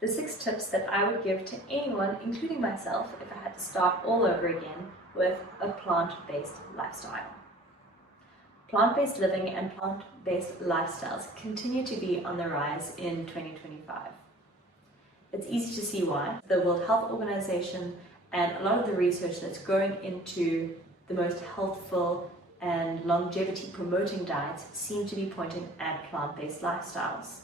The 6 tips that I would give to anyone, including myself, if I had to start all over again with a plant-based lifestyle. Plant-based living and plant-based lifestyles continue to be on the rise in 2025. It's easy to see why. The World Health Organization and a lot of the research that's going into the most healthful and longevity promoting diets seem to be pointing at plant-based lifestyles.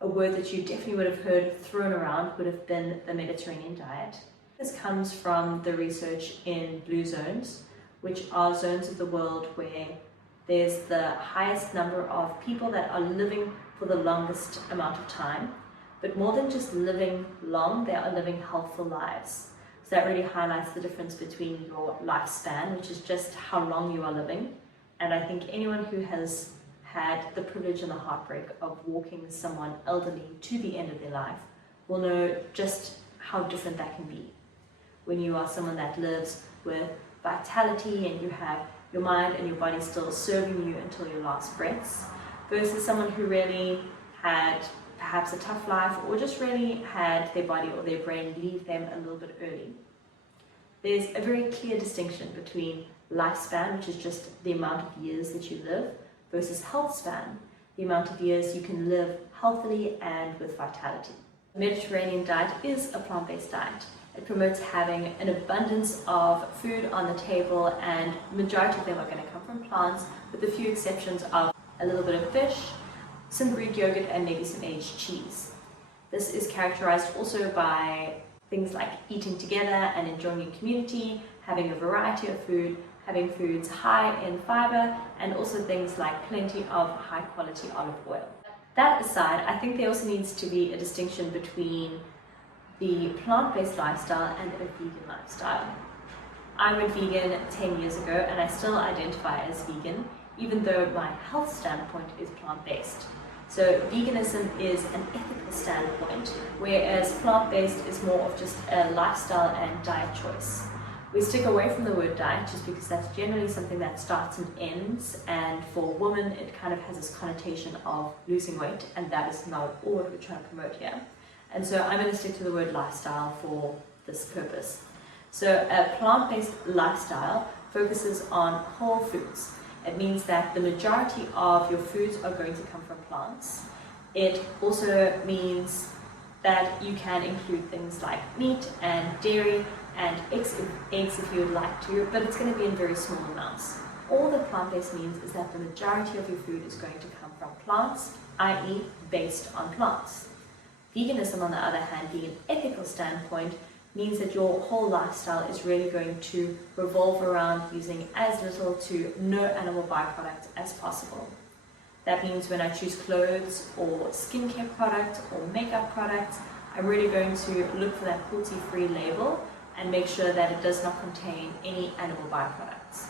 A word that you definitely would have heard thrown around would have been the Mediterranean diet. This comes from the research in blue zones, which are zones of the world where there's the highest number of people that are living for the longest amount of time. But more than just living long, they are living healthful lives. So that really highlights the difference between your lifespan, which is just how long you are living. And I think anyone who has had the privilege and the heartbreak of walking someone elderly to the end of their life will know just how different that can be. When you are someone that lives with vitality and you have your mind and your body still serving you until your last breaths, versus someone who really had perhaps a tough life or just really had their body or their brain leave them a little bit early. There's a very clear distinction between lifespan, which is just the amount of years that you live, versus health span, the amount of years you can live healthily and with vitality. The Mediterranean diet is a plant-based diet. It promotes having an abundance of food on the table, and the majority of them are going to come from plants, with a few exceptions of a little bit of fish, some Greek yogurt, and maybe some aged cheese. This is characterized also by things like eating together and enjoying your community, having a variety of food, having foods high in fiber, and also things like plenty of high quality olive oil. That aside, I think there also needs to be a distinction between the plant-based lifestyle and a vegan lifestyle. I went vegan 10 years ago and I still identify as vegan, even though my health standpoint is plant-based. So veganism is an ethical standpoint, whereas plant-based is more of just a lifestyle and diet choice. We stick away from the word diet just because that's generally something that starts and ends, and for women it kind of has this connotation of losing weight, and that is not at all what we're trying to promote here. And so I'm going to stick to the word lifestyle for this purpose. So a plant-based lifestyle focuses on whole foods. It means that the majority of your foods are going to come from plants. It also means that you can include things like meat and dairy and eggs if you would like to, but it's going to be in very small amounts. All that plant-based means is that the majority of your food is going to come from plants, i.e. based on plants. Veganism, on the other hand, being an ethical standpoint, means that your whole lifestyle is really going to revolve around using as little to no animal byproducts as possible. That means when I choose clothes or skincare products or makeup products, I'm really going to look for that cruelty-free label and make sure that it does not contain any animal byproducts.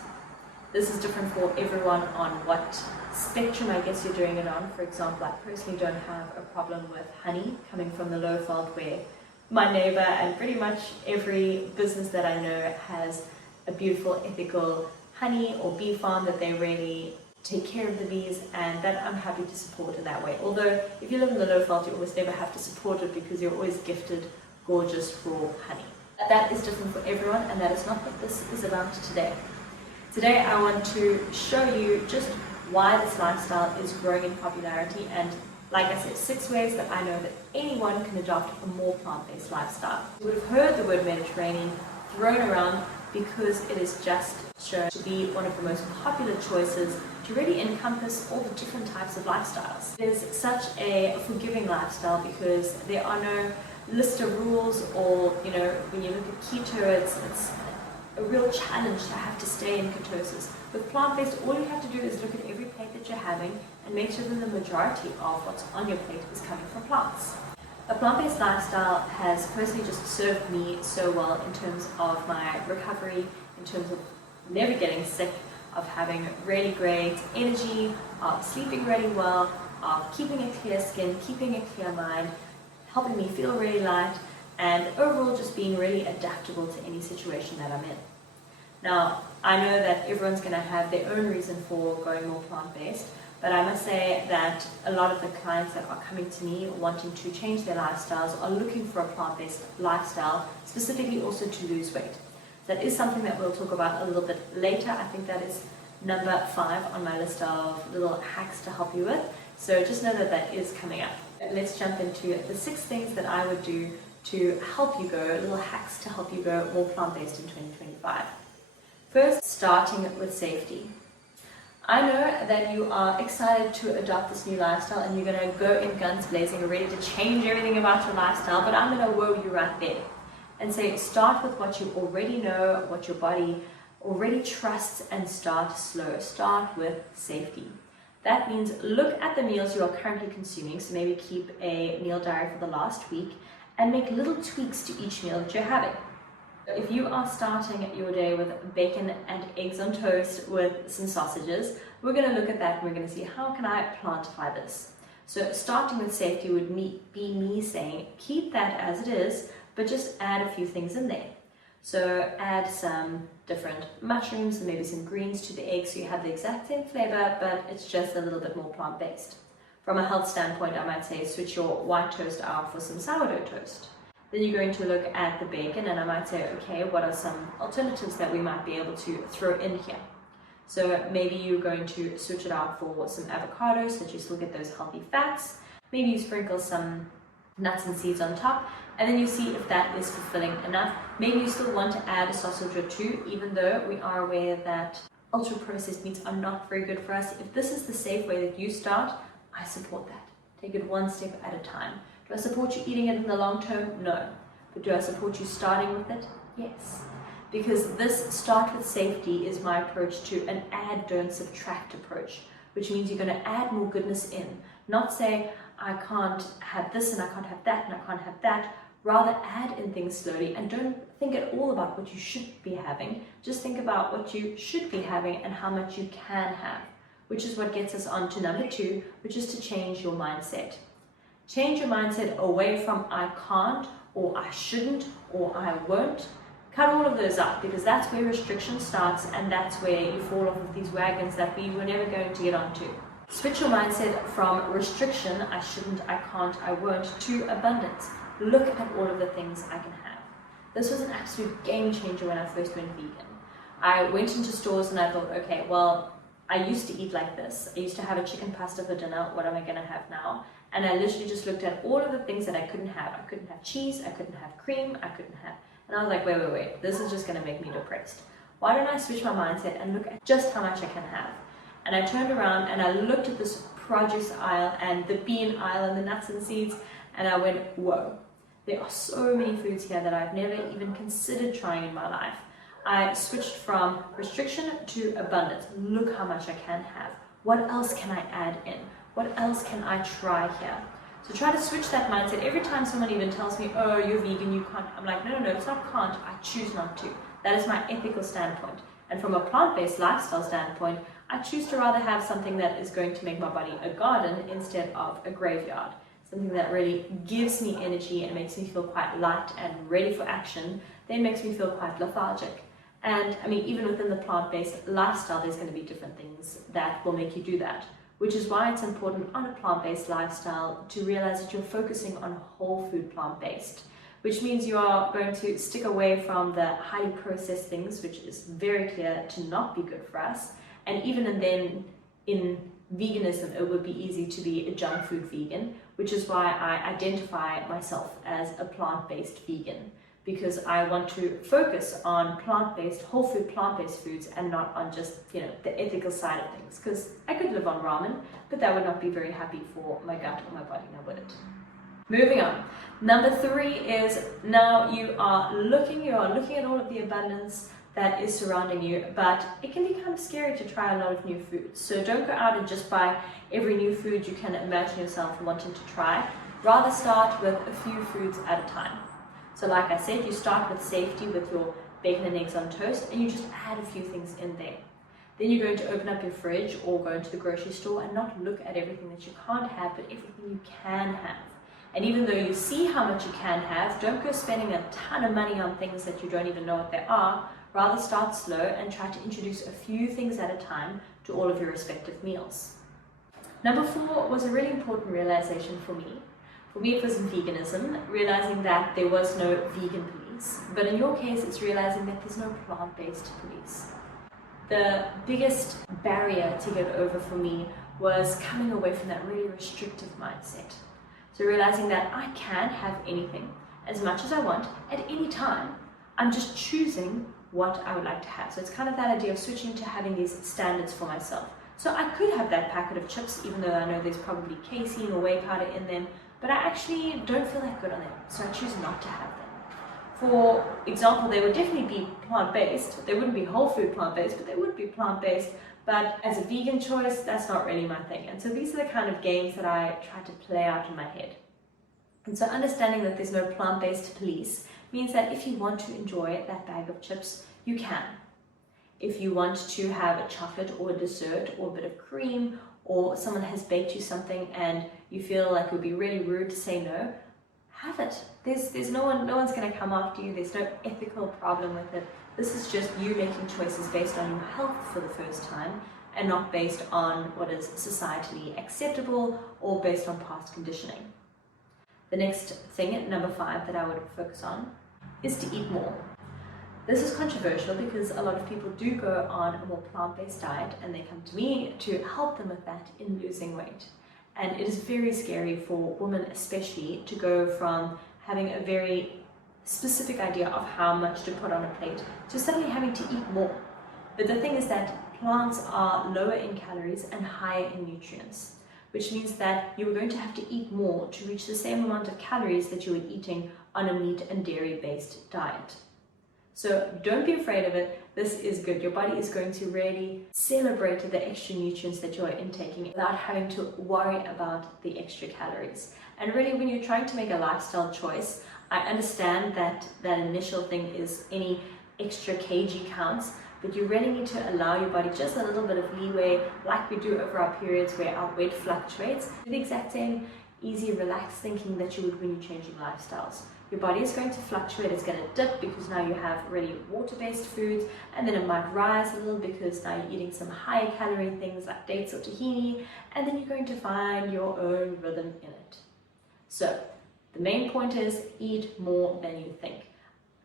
This is different for everyone on what spectrum I guess you're doing it on. For example, I personally don't have a problem with honey coming from the low fault, where my neighbor and pretty much every business that I know has a beautiful ethical honey or bee farm that they really take care of the bees, and that I'm happy to support in that way. Although if you live in the low fault, you almost never have to support it because you're always gifted gorgeous raw honey. That is different for everyone, and that is not what this is about today. Today I want to show you just why this lifestyle is growing in popularity, and like I said, 6 ways that I know that anyone can adopt a more plant-based lifestyle. You would have heard the word Mediterranean thrown around because it is just shown to be one of the most popular choices to really encompass all the different types of lifestyles. It is such a forgiving lifestyle because there are no list of rules, or when you look at keto, it's a real challenge to have to stay in ketosis. With plant-based, all you have to do is look at every plate that you're having and make sure that the majority of what's on your plate is coming from plants. A plant-based lifestyle has personally just served me so well in terms of my recovery, in terms of never getting sick, of having really great energy, of sleeping really well, of keeping a clear skin, keeping a clear mind, helping me feel really light, and overall just being really adaptable to any situation that I'm in. Now, I know that everyone's going to have their own reason for going more plant-based, But I must say that a lot of the clients that are coming to me wanting to change their lifestyles are looking for a plant-based lifestyle, specifically also to lose weight. That is something that we'll talk about a little bit later. I think that is number 5 on my list of little hacks to help you with. So just know that that is coming up. Let's jump into the 6 things that I would do to help you go, little hacks to help you go more plant-based in 2025. First, starting with safety. I know that you are excited to adopt this new lifestyle and you're going to go in guns blazing, ready to change everything about your lifestyle, but I'm going to whoa you right there and say start with what you already know, what your body already trusts, and start slow. Start with safety. That means look at the meals you are currently consuming, so maybe keep a meal diary for the last week and make little tweaks to each meal that you're having. If you are starting your day with bacon and eggs on toast with some sausages, we're going to look at that and we're going to see how can I plantify this. So starting with safety would be me saying keep that as it is, but just add a few things in there. So add some different mushrooms and maybe some greens to the eggs so you have the exact same flavor, but it's just a little bit more plant-based. From a health standpoint, I might say switch your white toast out for some sourdough toast. Then you're going to look at the bacon and I might say, okay, what are some alternatives that we might be able to throw in here? So maybe you're going to switch it out for some avocados so that you still get those healthy fats. Maybe you sprinkle some nuts and seeds on top, and then you see if that is fulfilling enough. Maybe you still want to add a sausage or two, even though we are aware that ultra-processed meats are not very good for us. If this is the safe way that you start, I support that. Take it one step at a time. Do I support you eating it in the long term? No. But do I support you starting with it? Yes. Because this start with safety is my approach to an add, don't subtract approach, which means you're going to add more goodness in. Not say, I can't have this and I can't have that and I can't have that. Rather add in things slowly and don't think at all about what you should be having. Just think about what you should be having and how much you can have, which is what gets us on to number 2, which is to change your mindset. Change your mindset away from I can't or I shouldn't or I won't. Cut all of those out, because that's where restriction starts and that's where you fall off of these wagons that we were never going to get onto. Switch your mindset from restriction, I shouldn't, I can't, I won't, to abundance. Look at all of the things I can have. This was an absolute game changer when I first went vegan. I went into stores and I thought, okay, well, I used to eat like this. I used to have a chicken pasta for dinner. What am I going to have now? And I literally just looked at all of the things that I couldn't have. I couldn't have cheese. I couldn't have cream. I couldn't have. And I was like, wait. This is just going to make me depressed. Why don't I switch my mindset and look at just how much I can have? And I turned around and I looked at this produce aisle and the bean aisle and the nuts and seeds. And I went, whoa. There are so many foods here that I've never even considered trying in my life. I switched from restriction to abundance. Look how much I can have. What else can I add in? What else can I try here? So try to switch that mindset. Every time someone even tells me, oh, you're vegan, you can't. I'm like, no, it's not can't. I choose not to. That is my ethical standpoint. And from a plant-based lifestyle standpoint, I choose to rather have something that is going to make my body a garden instead of a graveyard. Something that really gives me energy and makes me feel quite light and ready for action, then makes me feel quite lethargic. And I mean, even within the plant-based lifestyle, there's going to be different things that will make you do that, which is why it's important on a plant-based lifestyle to realize that you're focusing on whole food plant-based, which means you are going to stick away from the highly processed things, which is very clear to not be good for us. And even then in veganism, it would be easy to be a junk food vegan, which is why I identify myself as a plant-based vegan, because I want to focus on plant-based, whole food plant-based foods and not on just, the ethical side of things. Because I could live on ramen, but that would not be very happy for my gut or my body, now would it? Moving on. Number 3 is now you are looking at all of the abundance that is surrounding you, but it can be kind of scary to try a lot of new foods. So don't go out and just buy every new food you can imagine yourself wanting to try. Rather start with a few foods at a time. So like I said, you start with safety with your bacon and eggs on toast, and you just add a few things in there. Then you're going to open up your fridge or go into the grocery store and not look at everything that you can't have, but everything you can have. And even though you see how much you can have, don't go spending a ton of money on things that you don't even know what they are. Rather start slow and try to introduce a few things at a time to all of your respective meals. Number 4 was a really important realization for me. For me, it was in veganism, realizing that there was no vegan police. But in your case, it's realizing that there's no plant-based police. The biggest barrier to get over for me was coming away from that really restrictive mindset. So realizing that I can have anything as much as I want at any time. I'm just choosing what I would like to have. So it's kind of that idea of switching to having these standards for myself. So I could have that packet of chips, even though I know there's probably casein or whey powder in them, but I actually don't feel that good on them, so I choose not to have them. For example, they would definitely be plant-based. They wouldn't be whole food plant-based, but they would be plant-based. But as a vegan choice, that's not really my thing. And so these are the kind of games that I try to play out in my head. And so understanding that there's no plant-based police means that if you want to enjoy that bag of chips, you can. If you want to have a chocolate or a dessert or a bit of cream, or someone has baked you something and you feel like it would be really rude to say no, have it. There's no one's going to come after you. There's no ethical problem with it. This is just you making choices based on your health for the first time and not based on what is societally acceptable or based on past conditioning. The next thing, number 5, that I would focus on is to eat more. This is controversial because a lot of people do go on a more plant-based diet and they come to me to help them with that in losing weight. And it is very scary for women especially to go from having a very specific idea of how much to put on a plate to suddenly having to eat more. But the thing is that plants are lower in calories and higher in nutrients, which means that you are going to have to eat more to reach the same amount of calories that you were eating on a meat and dairy-based diet. So don't be afraid of it. This is good. Your body is going to really celebrate the extra nutrients that you are intaking without having to worry about the extra calories. And really, when you're trying to make a lifestyle choice, I understand that that initial thing is any extra kg counts, but you really need to allow your body just a little bit of leeway, like we do over our periods where our weight fluctuates. The exact same easy, relaxed thinking that you would when you're changing lifestyles. Your body is going to fluctuate, it's going to dip because now you have really water-based foods, and then it might rise a little because now you're eating some higher calorie things like dates or tahini, and then you're going to find your own rhythm in it. So the main point is eat more than you think.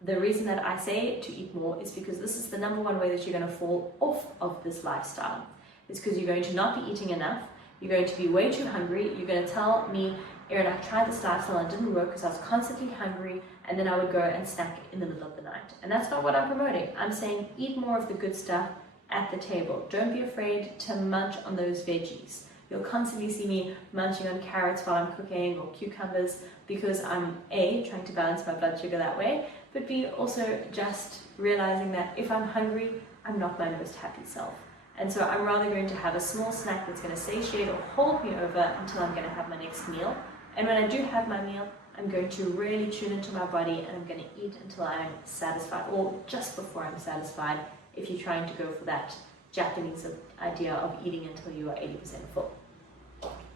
The reason that I say to eat more is because this is the number 1 way that you're going to fall off of this lifestyle. It's because you're going to not be eating enough, you're going to be way too hungry, you're going to tell me, Erin, I tried this lifestyle and it didn't work because I was constantly hungry, and then I would go and snack in the middle of the night. And that's not what I'm promoting. I'm saying eat more of the good stuff at the table. Don't be afraid to munch on those veggies. You'll constantly see me munching on carrots while I'm cooking or cucumbers because I'm A, trying to balance my blood sugar that way, but B, also just realizing that if I'm hungry, I'm not my most happy self. And so I'm rather going to have a small snack that's going to satiate or hold me over until I'm going to have my next meal. And when I do have my meal, I'm going to really tune into my body and I'm going to eat until I'm satisfied, or just before I'm satisfied, if you're trying to go for that Japanese idea of eating until you are 80% full.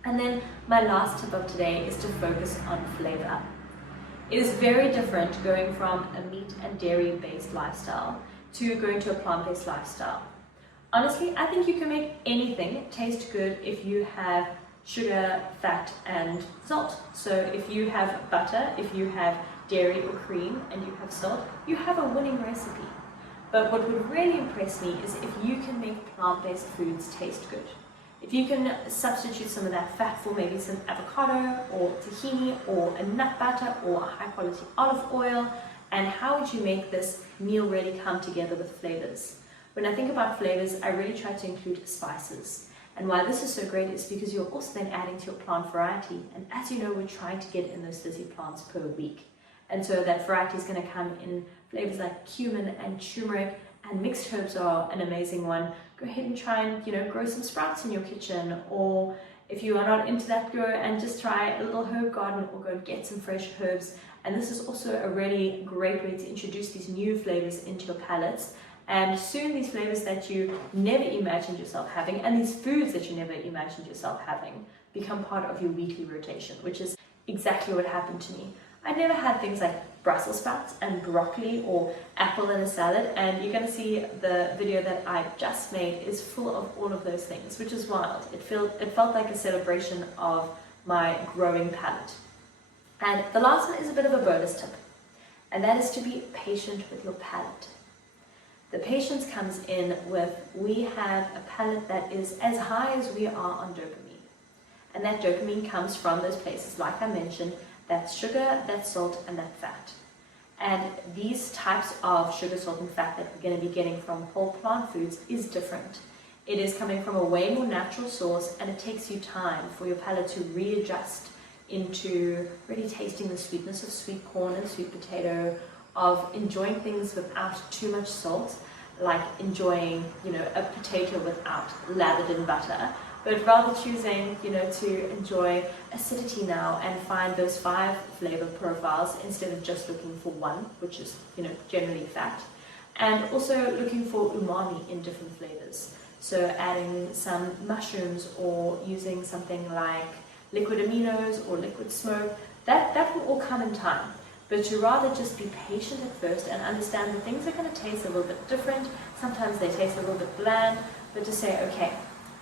And then my last tip of today is to focus on flavor. It is very different going from a meat and dairy based lifestyle to going to a plant-based lifestyle. Honestly, I think you can make anything taste good if you have sugar, fat, and salt. So if you have butter, if you have dairy or cream, and you have salt, you have a winning recipe. But what would really impress me is if you can make plant-based foods taste good. If you can substitute some of that fat for maybe some avocado or tahini or a nut butter or a high-quality olive oil, and how would you make this meal really come together with flavors? When I think about flavors, I really try to include spices. And why this is so great is because you're also then adding to your plant variety. And as you know, we're trying to get in those 30 plants per week. And so that variety is going to come in flavors like cumin and turmeric, and mixed herbs are an amazing one. Go ahead and try and, grow some sprouts in your kitchen. Or if you are not into that, go and just try a little herb garden or go and get some fresh herbs. And this is also a really great way to introduce these new flavors into your palates. And soon these flavors that you never imagined yourself having, and these foods that you never imagined yourself having, become part of your weekly rotation, which is exactly what happened to me. I never had things like Brussels sprouts and broccoli or apple in a salad, and you're going to see the video that I just made is full of all of those things, which is wild. It felt like a celebration of my growing palate. And the last one is a bit of a bonus tip, and that is to be patient with your palate. The patience comes in with, we have a palate that is as high as we are on dopamine. And that dopamine comes from those places, like I mentioned, that's sugar, that's salt, and that's fat. And these types of sugar, salt, and fat that we're going to be getting from whole plant foods is different. It is coming from a way more natural source, and it takes you time for your palate to readjust into really tasting the sweetness of sweet corn and sweet potato, of enjoying things without too much salt, like enjoying, a potato without lathered in butter, but rather choosing, to enjoy acidity now and find those 5 flavor profiles instead of just looking for one, which is, generally fat, and also looking for umami in different flavors. So adding some mushrooms or using something like liquid aminos or liquid smoke, that will all come in time. But to rather just be patient at first and understand that things are going to taste a little bit different. Sometimes they taste a little bit bland, but to say, okay,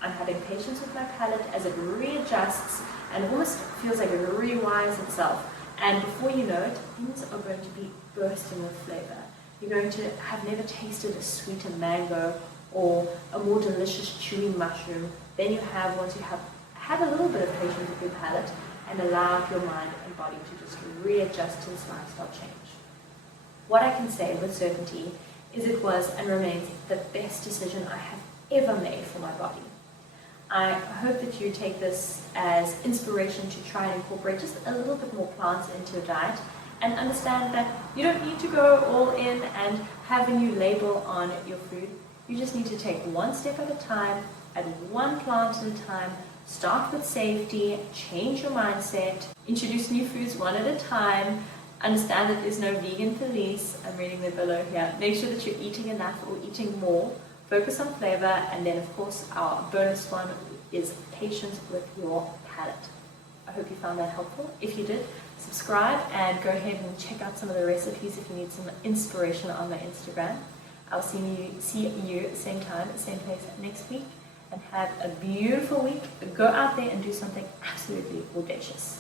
I'm having patience with my palate as it readjusts and almost feels like it rewires itself. And before you know it, things are going to be bursting with flavor. You're going to have never tasted a sweeter mango or a more delicious chewy mushroom than you have once you have had a little bit of patience with your palate and allowed your mind and body to just readjust to this lifestyle change. What I can say with certainty is it was and remains the best decision I have ever made for my body. I hope that you take this as inspiration to try and incorporate just a little bit more plants into your diet and understand that you don't need to go all in and have a new label on your food. You just need to take one step at a time, add one plant at a time, start with safety, change your mindset, introduce new foods one at a time, understand that there's no vegan police. I'm reading the below here. Make sure that you're eating enough or eating more. Focus on flavor, and then of course our bonus one is patience with your palate. I hope you found that helpful. If you did, subscribe and go ahead and check out some of the recipes if you need some inspiration on my Instagram. I'll see you same time, same place next week, and have a beautiful week. Go out there and do something absolutely audacious.